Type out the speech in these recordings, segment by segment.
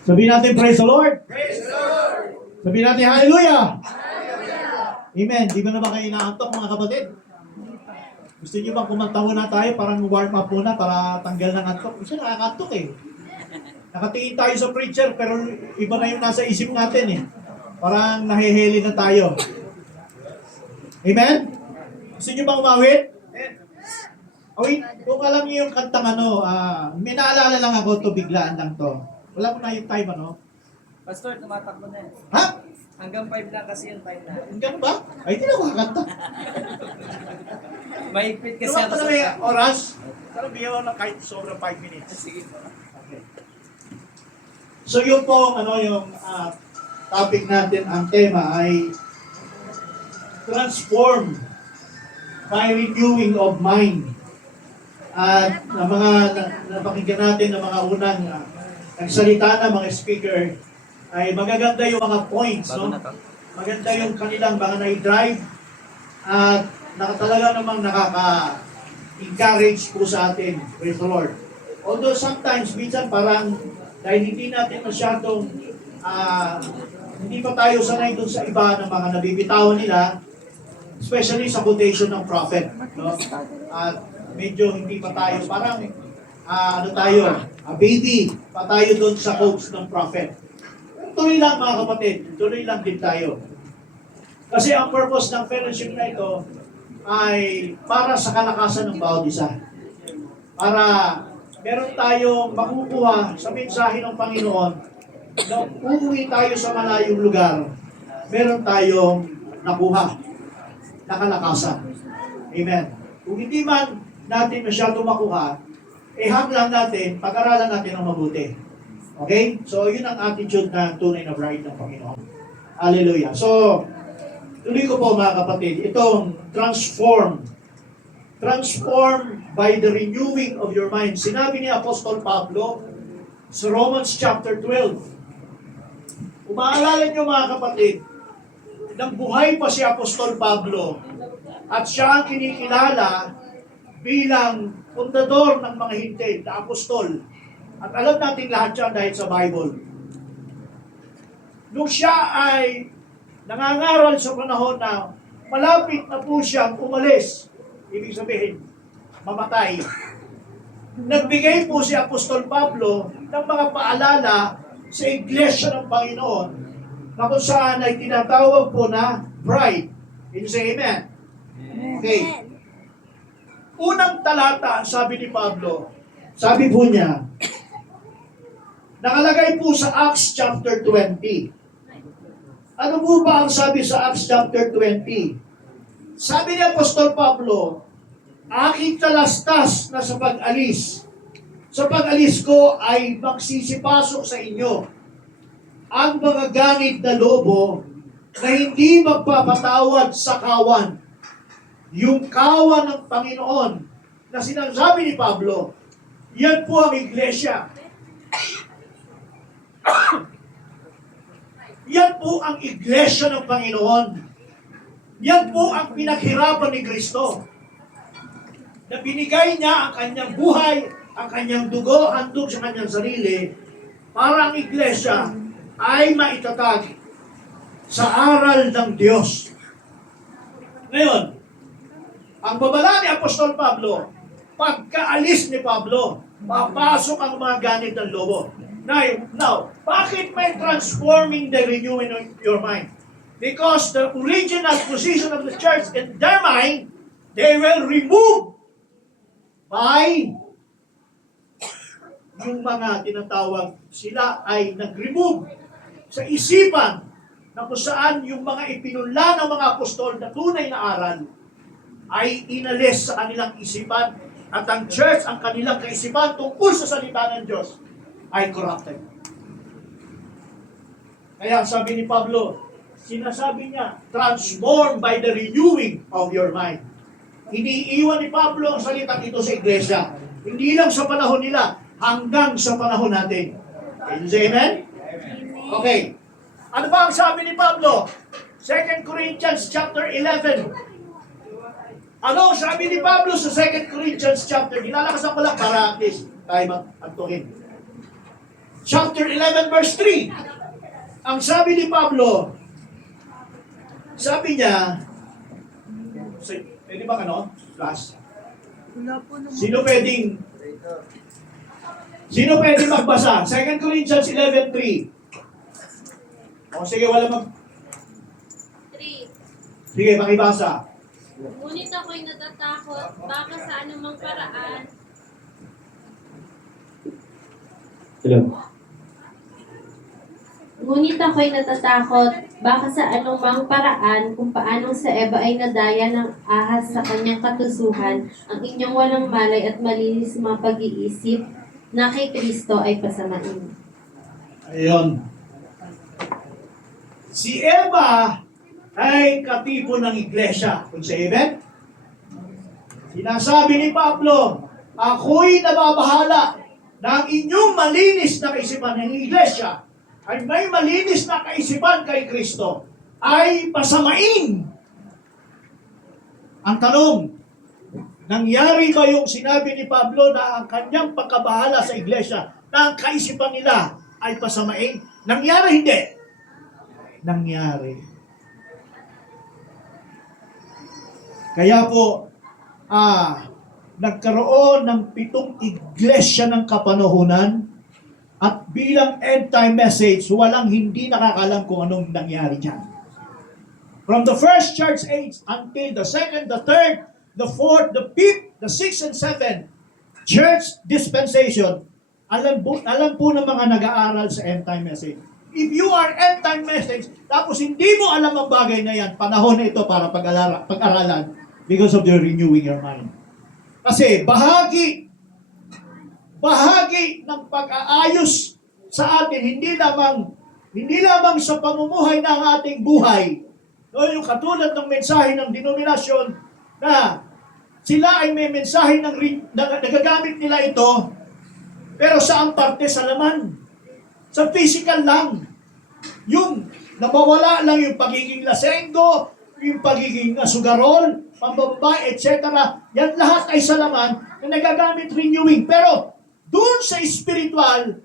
Sabihin natin, praise the Lord. Praise the Lord! Sabihin natin, hallelujah. Hallelujah! Amen. Di ba na ba kayo inaantok, mga kapatid? Gusto niyo bang kumanta muna tayo, parang warm up muna para tanggal ng antok? Kasi nakakaantok eh. Nakatingin tayo sa preacher, pero iba na yung nasa isip natin eh. Parang nahihili na tayo. Amen? Gusto niyo bang umawit? Wait, kung alam niyo yung kantang may naalala lang ako to, biglaan lang to. Wala mo na yung time Pastor, tumatakbo na yan. Ha? Hanggang 5 lang kasi yung time na. Hanggang ba? Ay, hindi na ako kakanta. Mahigpit kasi Diba ako pa na may oras? Pero bigyan ko na kahit sobrang 5 minutes. Sige po. Okay. So yun po, yung topic natin, ang tema ay transform by renewing of mind. At napakinggan natin ng mga unang nagsalita na mga speaker, ay magaganda yung mga points, no? Maganda yung kanilang mga na-drive at talaga namang nakaka-encourage po sa atin. Praise the Lord. Although sometimes, minsan parang dahil hindi natin masyadong hindi pa tayo sanay dun sa iba ng mga nabibitawan nila, especially sa quotation ng prophet, no? At medyo hindi pa tayo, parang baby pa tayo dun sa quotes ng prophet. Tuloy lang mga kapatid, tuloy lang din tayo. Kasi ang purpose ng fellowship na ito ay para sa kalakasan ng bawat isa. Para meron tayong makukuha sa mensahe ng Panginoon na uuwi tayo sa malayong lugar, meron tayong nakuha na kalakasan. Amen. Kung hindi man natin masyado makuha, hanglang natin, pag-aralan natin ang mabuti. Okay? So, yun ang attitude na tunay na bride ng Panginoon. Hallelujah. So, tuloy ko po mga kapatid, itong transform by the renewing of your mind. Sinabi ni Apostol Pablo sa Romans chapter 12. Umaalala niyo mga kapatid, nang buhay pa si Apostol Pablo at siya ang kinikilala bilang fundador ng mga hintid na apostol. At alam natin lahat yan dahil sa Bible. Nung siya ay nangangaral sa panahon na malapit na po siyang umalis, ibig sabihin, mamatay. Nagbigay po si Apostol Pablo ng mga paalala sa Iglesia ng Panginoon na kung saan ay tinatawag po na bride. Can you say amen? Okay. Unang talata, sabi ni Pablo, sabi po niya, nakalagay po sa Acts chapter 20. Ano po ba ang sabi sa Acts chapter 20? Sabi ni Apostol Pablo, aking talastas na sa pag-alis. Sa pag-alis ko ay magsisipasok sa inyo ang mga ganid na lobo na hindi magpapatawad sa kawan. Yung kawan ng Panginoon na sinasabi ni Pablo, yan po ang iglesia. Yan po ang iglesia ng Panginoon. Yan po ang pinaghirapan ni Kristo. Na binigay niya ang kanyang buhay, ang kanyang dugo, handog sa kanyang sarili, para ang iglesia ay maitatag sa aral ng Diyos. Ngayon, ang babala ni Apostol Pablo, pagkaalis ni Pablo, papasok ang mga ganit ng lobo. Now, bakit may transforming the renewing of your mind? Because the original position of the church in their mind, they will remove by yung mga tinatawag, sila ay nag-remove sa isipan na kung saan yung mga ipinunla ng mga apostol na tunay na aral ay inalis sa kanilang isipan at ang church, ang kanilang kaisipan tungkol sa salita ng Diyos ay corrupted. Kaya sabi ni Pablo, sinasabi niya, transform by the renewing of your mind. Iniiwan ni Pablo ang salitang ito sa iglesia. Hindi lang sa panahon nila, hanggang sa panahon natin. Can you say amen? Okay. Ano ba ang sabi ni Pablo? 2 Corinthians chapter 11. Ano sabi ni Pablo sa 2 Corinthians chapter? Nilalakasan ko lang para at least tayo mag-antuhin. chapter 11 verse 3. Ang sabi ni Pablo, sabi niya, pwede ba ano? Class? Sino pwedeng magbasa? 2 Corinthians 11:3. O sige, wala 3. Sige, makibasa. Ngunit ako'y natatakot, baka sa anumang paraan, Ngunit ako'y natatakot, baka sa anumang paraan kung paanong sa Eva ay nadaya ng ahas sa kanyang katusuhan, ang inyong walang malay at malinis mga pag-iisip na kay Kristo ay pasamain. Ayun. Si Eva ay katipo ng iglesia. Kung sa amen? Sinasabi ni Pablo, ako'y nababahala na ang inyong malinis na kaisipan ng iglesia ay may malinis na kaisipan kay Kristo ay pasamain. Ang tanong, nangyari ba yung sinabi ni Pablo na ang kanyang pagkabahala sa iglesia na ang kaisipan nila ay pasamain? Nangyari hindi? Nangyari. Kaya po, nagkaroon ng 7 iglesia ng kapanahunan at bilang end-time message, walang hindi nakakalam kung anong nangyari dyan. From the first church age until the second, the third, the fourth, the fifth, the sixth, and seventh church dispensation, alam po ng mga nag-aaral sa end-time message. If you are end-time message, tapos hindi mo alam ang bagay na yan, panahon na ito para pag-aralan because of the renewing your mind. Kasi bahagi ng pag-aayos sa atin, hindi lamang sa pamumuhay ng ating buhay. No, yung katulad ng mensahe ng denominasyon na sila ay may mensahe nagagamit nila ito, pero saan parte sa laman? Sa physical lang. Yung nawawala lang yung pagiging lasenggo, yung pagiging sugarol, pambababae, etc. Yan lahat ay sa laman na nagagamit renewing. Pero doon sa spiritual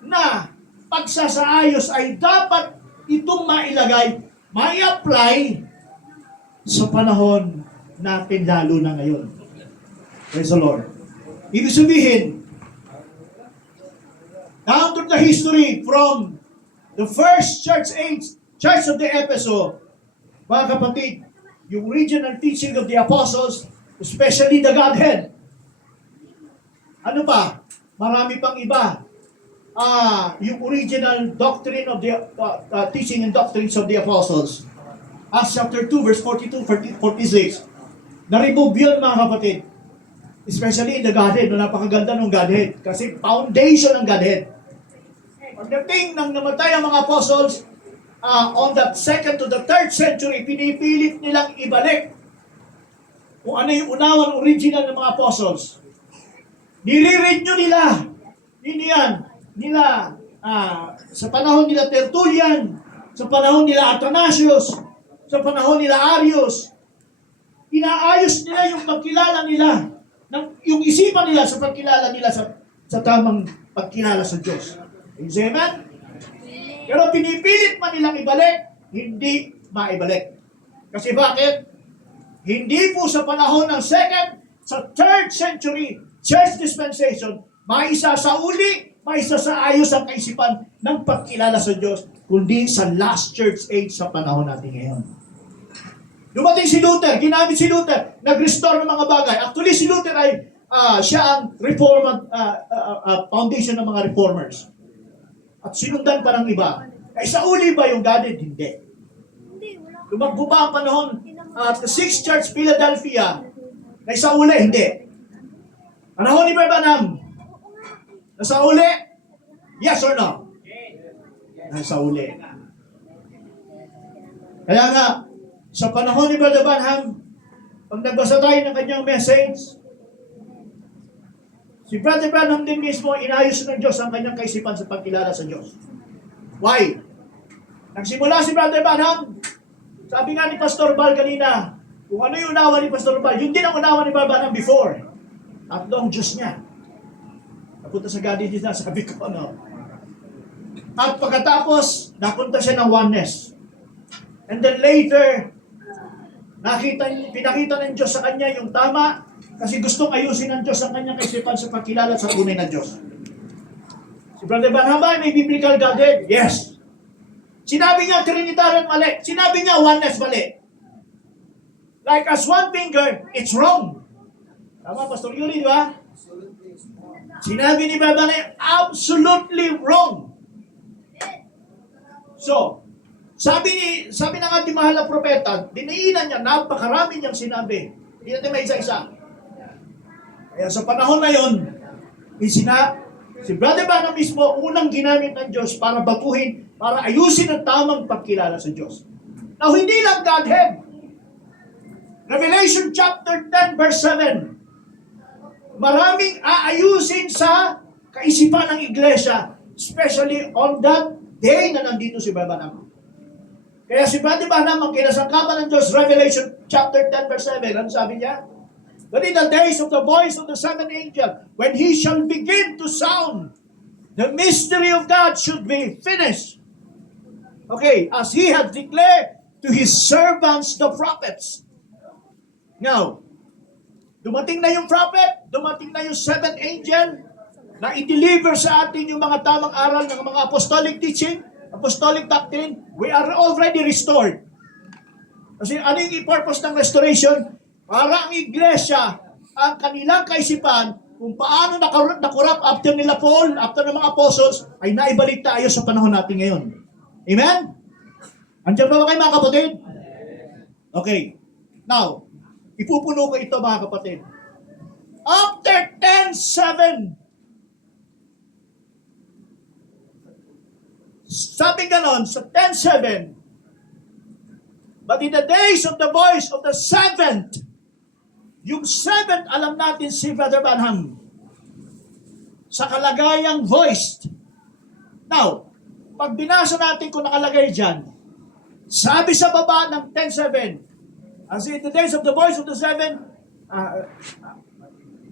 na pagsasaayos ay dapat itong mailagay, mai-apply sa panahon natin lalo na ngayon. Praise the Lord. Ibig sabihin, down through the history from the first church age, Church of the Ephesus, mga kapatid, yung original teaching of the apostles, especially the Godhead. Ano pa? Marami pang iba. Yung original doctrine of the teaching and doctrines of the apostles. Acts chapter 2, verse 42, 46. Na-remove yun, mga kapatid. Especially in the Godhead. Napakaganda ng Godhead. Kasi foundation ng Godhead. Pagdating nang namatay ang mga apostles, on the 2nd to the 3rd century, pinipilit nilang ibalik kung ano yung unawan original ng mga apostles. Nire-renew nila sa panahon nila Tertullian, sa panahon nila Athanasius, sa panahon nila Arius. Inaayos nila yung pagkilala nila, yung isipan nila sa pagkilala nila sa tamang pagkilala sa Diyos. Amen? Pero pinipilit man nilang ibalik, hindi maibalik. Kasi bakit? Hindi po sa panahon ng 2nd, sa 3rd century, church dispensation, maisasauli, maisasaayos ang kaisipan ng pagkilala sa Diyos, kundi sa last church age sa panahon natin ngayon. Dumating si Luther, ginamit si Luther, nag-restore ng mga bagay. Actually, si Luther ay siya ang foundation ng mga reformers. At sinundan pa ng iba. Isauli ba yung Godhead? Hindi. Lumagbo ba ang panahon at the 6th Church, Philadelphia, na isauli? Hindi. Panahon ni Brother Branham, nasauli? Yes or no? Nasauli. Kaya nga, sa panahon ni Brother Branham, pag nagbasa tayo ng kanyang message, si Brother Branham din mismo, inayos ng Diyos ang kanyang kaisipan sa pagkilala sa Diyos. Why? Nagsimula si Brother Branham, sabi nga ni Pastor Bal kanina, kung ano yung unawa ni Pastor Bal, yun din ang unawa ni Brother Branham before. At ang Diyos niya. Napunta sa God is na, sabi ko, At pagkatapos, napunta siya ng oneness. And then later, pinakita ng Diyos sa kanya yung tama kasi gustong ayusin ng Diyos ang kanyang kaisipan sa pagkilala sa tunay na Diyos. Si Brother Branham ay may biblical Godhead? Yes. Sinabi niya Trinitarian mali. Sinabi niya oneness mali. Like as one finger, it's wrong. Tama, Pastor Yuri, di ba? Sinabi ni Brother Branham, absolutely wrong. So, sabi ng ating mahal na propeta, dinainan niya, napakarami niyang sinabi. Hindi natin may isa-isa. Kaya sa panahon na yun, si Brother Branham mismo, unang ginamit ng Diyos para baguhin, para ayusin ang tamang pagkilala sa Diyos. Now, hindi lang Godhead. Revelation chapter 10, verse 7. Maraming aayusin sa kaisipan ng iglesia, especially on that day na nandito si Brother Branham. Kaya si Brother Branham ang kinasangkapan ng Diyos, Revelation chapter 10, verse 7, ano sabi niya? But in the days of the voice of the seventh angel, when he shall begin to sound, the mystery of God should be finished. Okay, as he had declared to his servants, the prophets. Now, dumating na yung prophet, dumating na yung seventh angel, na i-deliver sa atin yung mga tamang aral ng mga apostolic teaching, apostolic doctrine. We are already restored. Kasi ano yung purpose ng restoration? Para ang iglesia, ang kanilang kaisipan, kung paano nakurap after nila Paul, after ng mga apostles, ay naibalik tayo sa panahon natin ngayon. Amen? Andiyan ba kayo mga kapatid? Okay. Now, ipupuno ko ito mga kapatid. After 10:7, sabi ganon, sa 10:7, but in the days of the voice of the seventh, yung seventh, alam natin si Brother Branham, sa kalagayang voiced. Now, pag binasa natin kung nakalagay dyan, sabi sa baba ng 10:7, as in the days of the voice of the seven,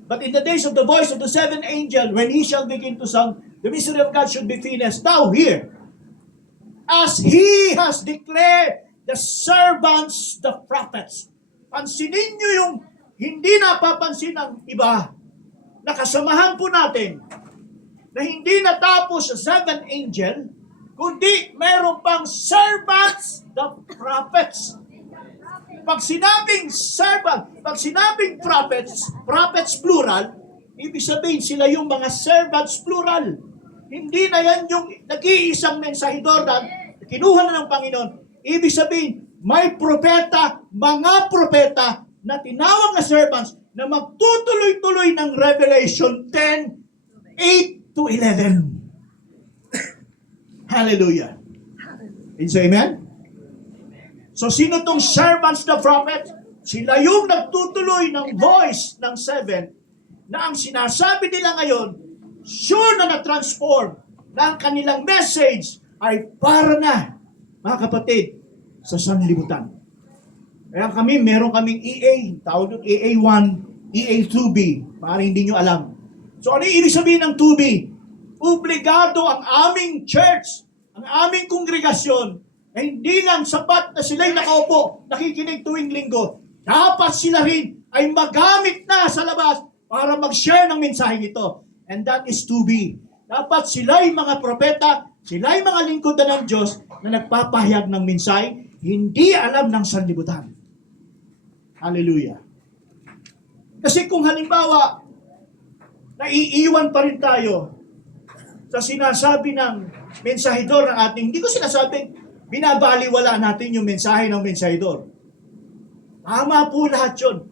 but in the days of the voice of the seventh angel, when he shall begin to sound, the mystery of God should be finished. Now here, as he has declared the servants, the prophets. Pansinin nyo yung hindi napapansin ng iba, na kasamahan po natin, na hindi natapos sa seventh angel, kundi meron pang servants, the prophets. Pag sinabing servant, pag sinabing prophets, prophets plural, ibig sabihin sila yung mga servants plural. Hindi na yan yung nag-iisang mensahidor na kinuha na ng Panginoon. Ibig sabihin, may propeta, mga propeta na tinawag na servants na magtutuloy-tuloy ng Revelation 10:8 to 11. Hallelujah. And so, amen? So, sino tong servants na prophet? Sila yung nagtutuloy ng voice ng seven na ang sinasabi nila ngayon, sure na na-transform na ang kanilang message ay para na, mga kapatid, sa sanlibutan. Kaya meron kaming EA, tawag doon EA1, EA2B, para hindi nyo alam. So ano yung ibig sabihin ng 2B? Obligado ang aming church, ang aming kongregasyon, na hindi lang sapat na sila'y nakaupo, nakikinig tuwing linggo. Dapat sila rin ay magamit na sa labas para mag-share ng mensaheng ito. And that is 2B. Dapat sila'y mga propeta, sila'y mga lingkod na ng Diyos na nagpapahayag ng mensahe, hindi alam ng sanlibutan. Hallelujah. Kasi kung halimbawa, naiiwan pa rin tayo sa sinasabi ng mensahidor ng ating, hindi ko sinasabing binabaliwala natin yung mensahe ng mensahidor. Tama po lahat yun.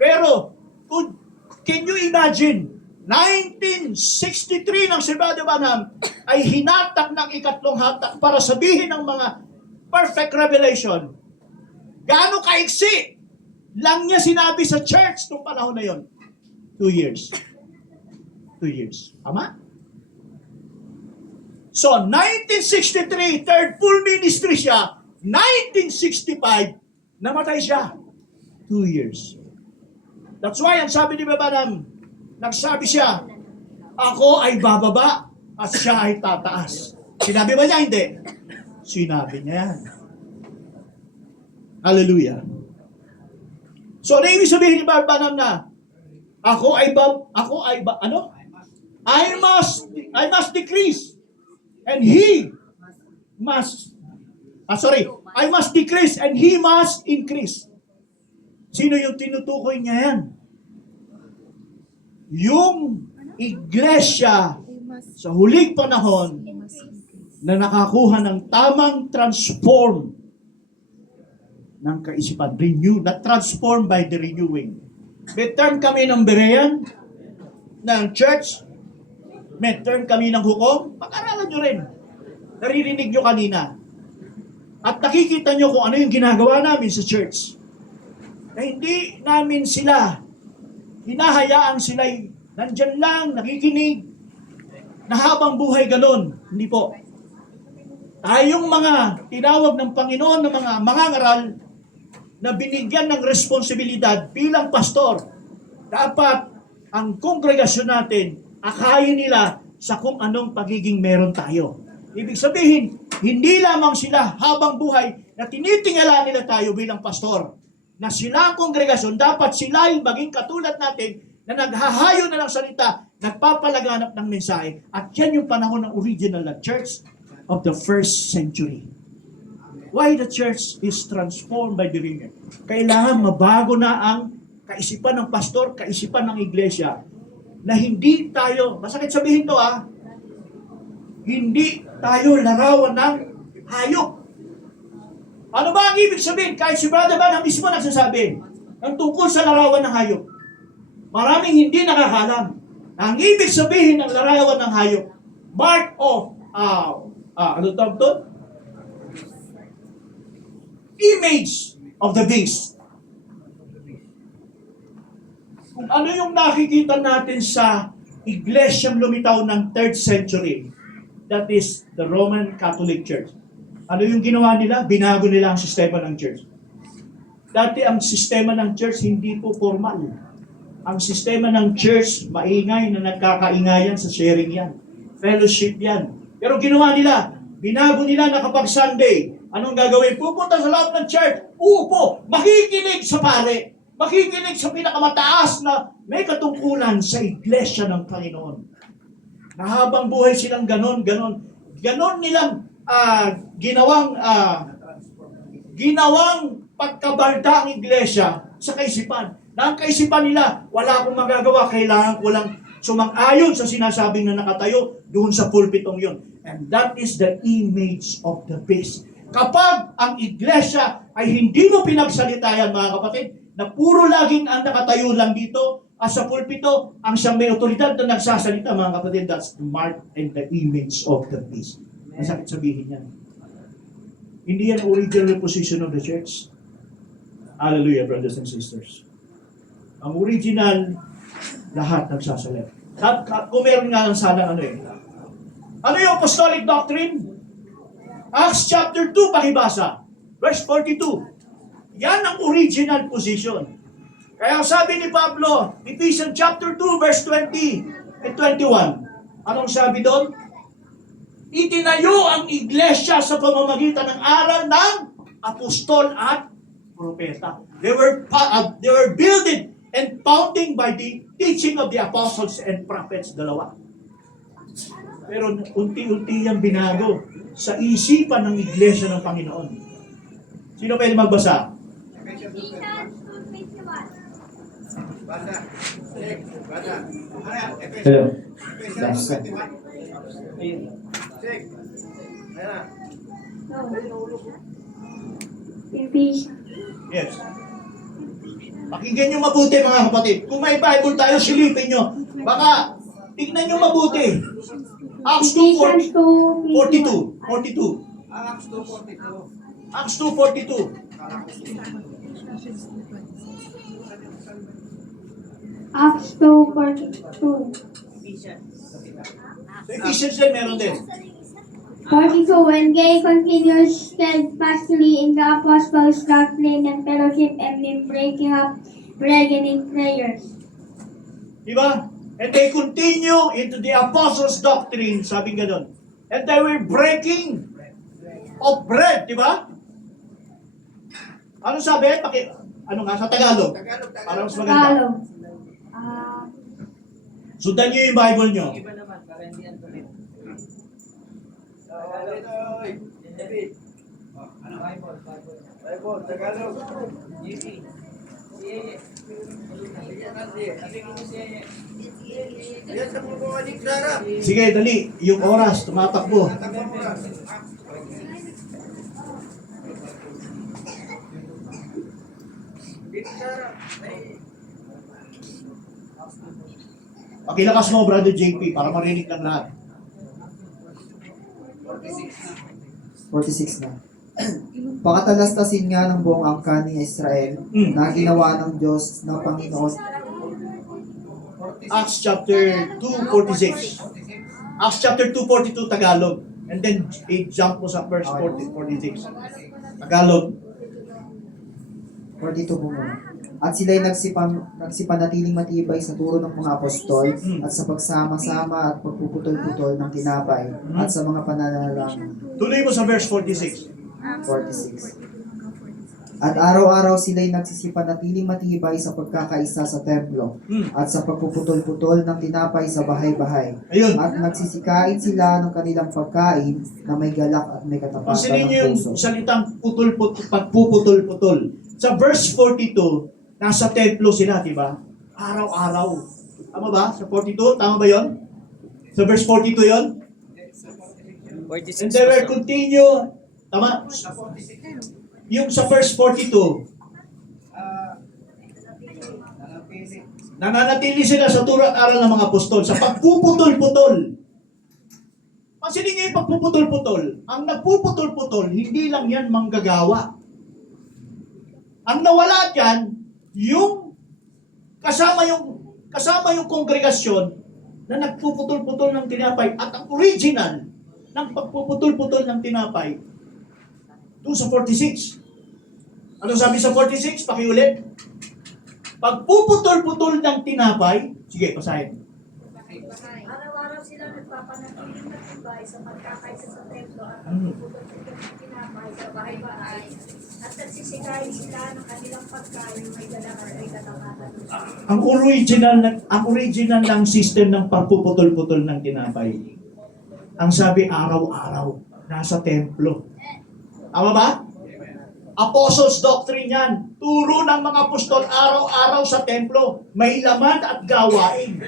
Pero, can you imagine, 1963 ng si Brother Branham ay hinatak ng ikatlong hatak para sabihin ng mga perfect revelation. Gaano kaiksi lang niya sinabi sa church nung panahon na yon? 2 years. 2 years. Tama? So, 1963, third full ministry siya. 1965, namatay siya. 2 years. That's why, ang sabi ni Branham, nagsabi siya, ako ay bababa at siya ay tataas. Sinabi ba niya? Hindi. Sinabi niya yan. Hallelujah. So, ano ibig sabihin ni Barbanam na I must decrease and he must I must decrease and he must increase. Sino yung tinutukoy niya yan? Yung iglesia sa huling panahon na nakakuha ng tamang transform ng kaisipan. Renew, not transformed by the renewing. May term kami ng Berean, ng church, may term kami ng hukom, pag-aralan nyo rin. Naririnig nyo kanina. At nakikita nyo kung ano yung ginagawa namin sa church. Na hindi namin sila hinahayaan sila'y nandyan lang, nakikinig, na habang buhay ganun. Hindi po. Tayong mga tinawag ng Panginoon ng mga mangangaral na binigyan ng responsibilidad bilang pastor, dapat ang kongregasyon natin akayin nila sa kung anong pagiging meron tayo. Ibig sabihin, hindi lamang sila habang buhay na tinitingala nila tayo bilang pastor, na sila ang kongregasyon, dapat sila ay maging katulad natin na naghahayo na ng salita, nagpapalaganap ng mensahe. At yan yung panahon ng original na church of the first century. Why the church is transformed by the renewal? Kailangan mabago na ang kaisipan ng pastor, kaisipan ng iglesia, na hindi tayo, masakit sabihin to hindi tayo larawan ng hayop. Ano ba ang ibig sabihin? Kahit si Brother Van mismo nagsasabi ang tungkol sa larawan ng hayop. Maraming hindi nakakalam. Ang ibig sabihin ng larawan ng hayop, mark of, ano tawag doon? Image of the beast. Kung ano yung nakikita natin sa iglesyang lumitaw ng 3rd century, that is the Roman Catholic Church. Ano yung ginawa nila? Binago nila ang sistema ng church. Dati ang sistema ng church hindi po formal. Ang sistema ng church, maingay na nagkakaingayan sa sharing yan. Fellowship yan. Pero ginawa nila, binago nila na kapag Sunday, anong gagawin? Pupunta sa loob ng church, uupo, makikinig sa pare, makikinig sa pinakamataas na may katungkulan sa iglesia ng Panginoon. Na habang buhay silang ganon nilang ginawang pagkabalda ang iglesia sa kaisipan. Na ang kaisipan nila, wala akong magagawa, kailangan ko lang sumang-ayon sa sinasabing na nakatayo doon sa pulpitong yon. And that is the image of the beast. Kapag ang iglesia ay hindi mo pinagsalitayan, mga kapatid, na puro laging ang nakatayo lang dito, sa pulpito, ang siyang may otoridad na nagsasalita, mga kapatid, that's the mark and the image of the beast. Masakit sabihin yan. Hindi yan original position of the church. Hallelujah, brothers and sisters. Ang original, lahat nagsasalita. Kung meron nga lang sana ano yung apostolic doctrine? Acts chapter 2, pakibasa. Verse 42. Yan ang original position. Kaya sabi ni Pablo, Ephesians chapter 2, verse 20 and 21. Anong sabi doon? Itinayo ang iglesia sa pamamagitan ng aral ng apostol at propeta. They were builded and founding by the teaching of the apostles and prophets, dalawa. Pero unti-unti yung binago sa isipan ng iglesia ng Panginoon. Sino pwede magbasa? Hello. Yes. Pakinggan nyo mabuti, mga kapatid. Kung may Bible tayo, silipin nyo. Baka, tignan nyo mabuti. Acts 2:42. 42. Acts 2:42. Acts 2:42. So, Ephesians din, meron din. 42. When they continued steadfastly in the apostles' doctrine and fellowship and in breaking up bread and in prayers. Diba? And they continue into the apostles' doctrine, sabi nga doon. And they were breaking of bread, di ba? Ano sabi? Ano nga sa Tagalog? Para mas maganda. Tagalog. Sundan niyo yung Bible niyo. Iba naman, para hindi yan tulit. Bible, Tagalog. JP. Sige, dali. Yung oras, tumatakbo. Pakilakas mo, Brother JP, para marinig ng lahat. 46 na. Pakatalastasin nga ng buong angkan ni Israel na ginawa ng Diyos na Panginoon. Acts chapter 2:46. Acts chapter 2:42 Tagalog. And then jump mo sa verse 46. Tagalog. 42 po muna. At sila'y nagsipanatiling matibay sa turo ng mga apostol at sa pagsama-sama at pagpuputol-putol ng tinapay at sa mga pananalangin. Tuloy mo sa verse 46. 46. At araw-araw sila'y nagsisipanatiling matibay sa pagkakaisa sa templo at sa pagpuputol-putol ng tinapay sa bahay-bahay. Ayun. At nagsisikain sila ng kanilang pagkain na may galak at may katapatan Pansinin ng niyo yung puso. salitang pagpuputol-putol. Sa verse 42, nasa templo sila, di ba? Araw-araw. Tama ba? Sa 42, tama ba yon? Sa verse 42 yon? 46 And they were continue, tama? Yung sa verse 42, nananatili sila sa turo at aral ng mga apostol sa pagpuputol-putol. Pansinin niyo yung pagpuputol-putol. Ang nagpuputol-putol, hindi lang yan manggagawa. Ang nawala dyan, yung kasama yung kongregasyon na nagpuputol-putol ng tinapay at ang original ng pagpuputol-putol ng tinapay doon sa 46. Ano sabi sa 46? Pakiulit. Pagpuputol-putol ng tinapay, sige, pasahin. Araw-araw sila nagpapanatiling matibay sa pagkakaisa sa templo at pagpuputol-putol ng tinapay sa bahay-bahay at nagsisikain sila ng kanilang pagkain may dalakar ay katapatan. Ang original ng system ng pagpuputol-putol ng tinapay. Ang sabi araw-araw nasa templo. Tama ba? Apostles' doctrine yan. Turo ng mga apostol araw-araw sa templo. May laman at gawain.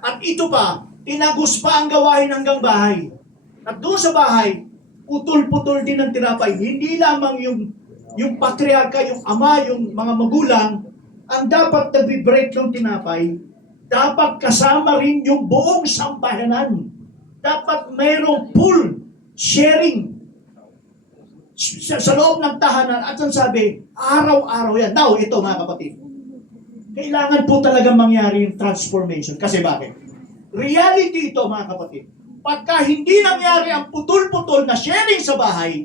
At ito pa, tinagos pa ang gawain hanggang bahay. At doon sa bahay, putol-putol din ng tinapay. Hindi lamang yung patriarka, yung ama, yung mga magulang, ang dapat nag-break ng tinapay, dapat kasama rin yung buong sampahanan. Dapat mayroong full sharing sa loob ng tahanan. At ang sabi, araw-araw yan. Now, ito mga kapatid, kailangan po talaga mangyari yung transformation. Kasi bakit? Reality ito mga kapatid. Pagka hindi nangyari ang putol-putol na sharing sa bahay,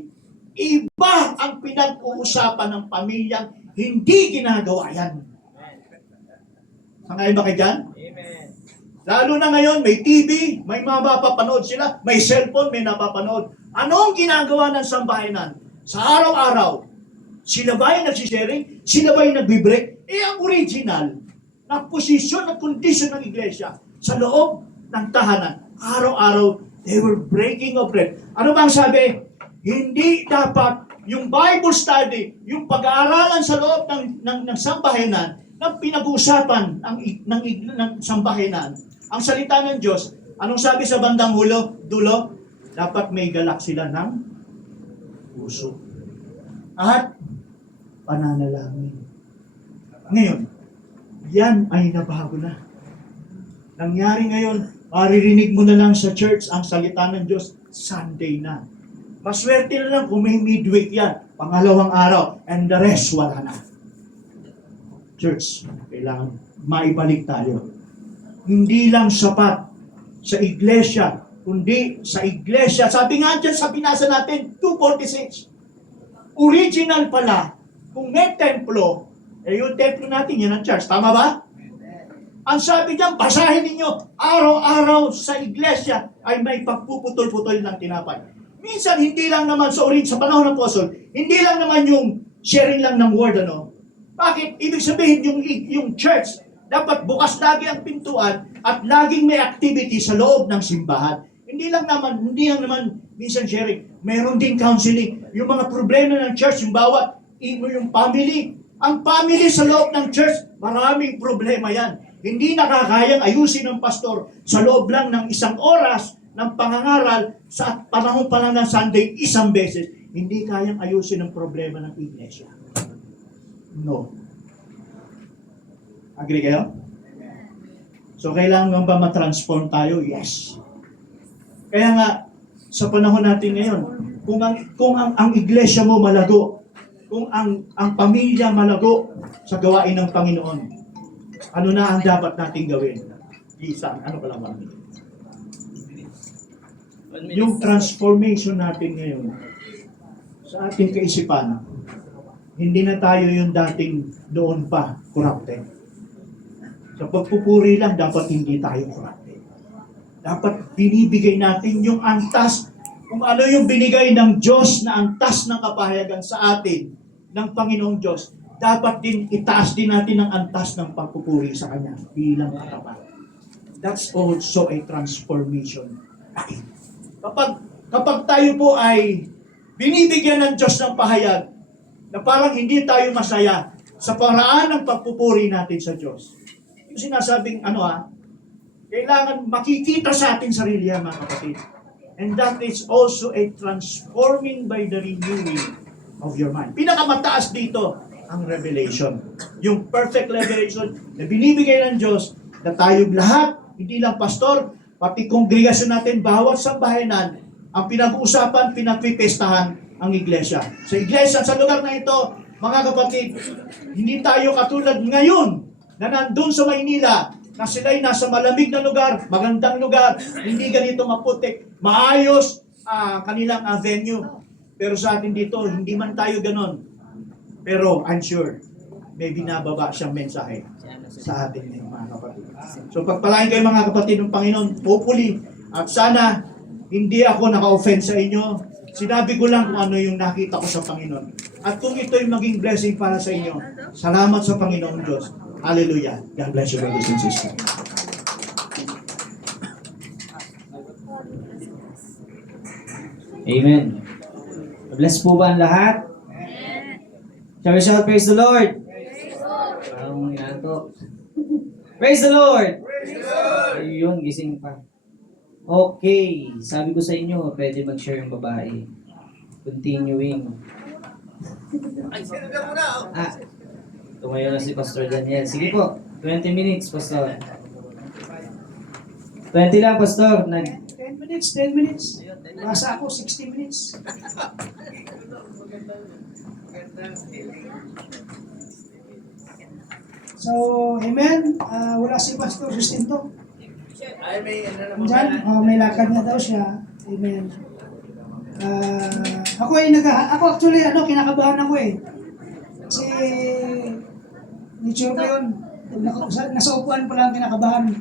iba ang pinag-uusapan ng pamilyang hindi ginagawa yan. Sangayon ba kayo dyan? Amen. Lalo na ngayon, may TV, may mga mapapanood sila, may cellphone, may napapanood. Ano ang ginagawa ng sambahanan? Sa araw-araw, sila ba yung nagsisharing? Sila ba yung nagbibrek? Ang original na posisyon at kondisyon ng iglesia sa loob ng tahanan, araw-araw, they were breaking of bread. Ano bang sabi? Hindi dapat yung Bible study, yung pag-aaralan sa loob ng sambahanan, na pinag-uusapan ng sambahanan, ang salita ng Diyos, anong sabi sa bandang dulo? Dapat may galak sila ng puso. At pananalangin. Ngayon, yan ay nabago na. Nangyari ngayon, maririnig mo na lang sa church ang salita ng Diyos Sunday na. Maswerte na lang kung may midweek yan, pangalawang araw, and the rest wala na. Church, kailangan maibalik tayo. Hindi lang sapat sa iglesia, kundi sa iglesia. Sabi nga dyan sa binasa natin, 2:46. Original pala, kung may templo, yung templo natin, yan ang church. Tama ba? Ang sabi diyan, basahin ninyo, araw-araw sa iglesia ay may pagpuputol-putol ng tinapay. Minsan, hindi lang naman, sa panahon ng apostol, hindi lang naman yung sharing lang ng word, ano? Bakit? Ibig sabihin, yung church, dapat bukas lagi ang pintuan at laging may activity sa loob ng simbahan. Hindi lang naman minsan sharing. Meron din counseling. Yung mga problema ng church, yung bawat, yung family. Ang family sa loob ng church, maraming problema yan. Hindi nakakayang ayusin ng pastor sa loob lang ng 1 oras ng pangangaral sa panahon pa lang ng Sunday, 1 beses. Hindi kayang ayusin ang problema ng iglesia. No. Agree kayo? So, kailangan ba matransform tayo? Yes. Kaya nga, sa panahon natin ngayon, kung ang iglesia mo malago, kung ang pamilya malago sa gawain ng Panginoon, ano na ang dapat nating gawin? Isa, ano pa lang ba? Yung transformation natin ngayon sa ating kaisipan, hindi na tayo yung dating doon pa corrupted. Sa pagpupuri lang, dapat hindi tayo corrupted. Dapat binibigay natin yung antas, kung ano yung binigay ng Diyos na antas ng kapahayagan sa atin, ng Panginoong Diyos, dapat din itaas din natin ang antas ng pagpupuri sa Kanya bilang katapat. That's also a transformation. Kapag tayo po ay binibigyan ng Diyos ng pahayag na parang hindi tayo masaya sa paraan ng pagpupuri natin sa Diyos. Yung sinasabing kailangan makikita sa ating sarili yan, mga kapatid. And that is also a transforming by the renewing of your mind. Pinakamataas dito ang revelation. Yung perfect revelation na binibigay ng Diyos na tayo lahat, hindi lang pastor, pati kongregasyon natin, bawat sambahanan, ang pinag-uusapan, pinagpipestahan ang iglesia. Sa iglesia, sa lugar na ito, mga kapatid, hindi tayo katulad ngayon na nandun sa Maynila, na sila'y nasa malamig na lugar, magandang lugar, hindi ganito maputik, maayos kanilang venue. Pero sa atin dito, hindi man tayo ganon. Pero I'm sure, may binababa siyang mensahe sa atin ngayon, mga kapatid. So pagpalain kayo mga kapatid ng Panginoon, hopefully, at sana hindi ako naka-offend sa inyo. Sinabi ko lang kung ano yung nakita ko sa Panginoon. At kung ito'y maging blessing para sa inyo, salamat sa Panginoong Diyos. Hallelujah. God bless you, brothers and sisters. Amen. Bless po ba ang lahat? Shall we shout, praise the Lord? Parang inaantok. Praise the Lord! Ayun, gising pa. Okay, sabi ko sa inyo, pwede mag-share yung babae. Continuing. Tumayo na si Pastor Daniel. Sige po, 20 minutes, Pastor. 20 lang, Pastor. 10 minutes. Nasa ako, 60 minutes. So, amen. Wala si Pastor Justinto. Diyan, may lakad na daw siya. Amen. Ako actually, kinakabahan ako eh. Kasi, nature ko yun. Nasa upuan pa lang kinakabahan.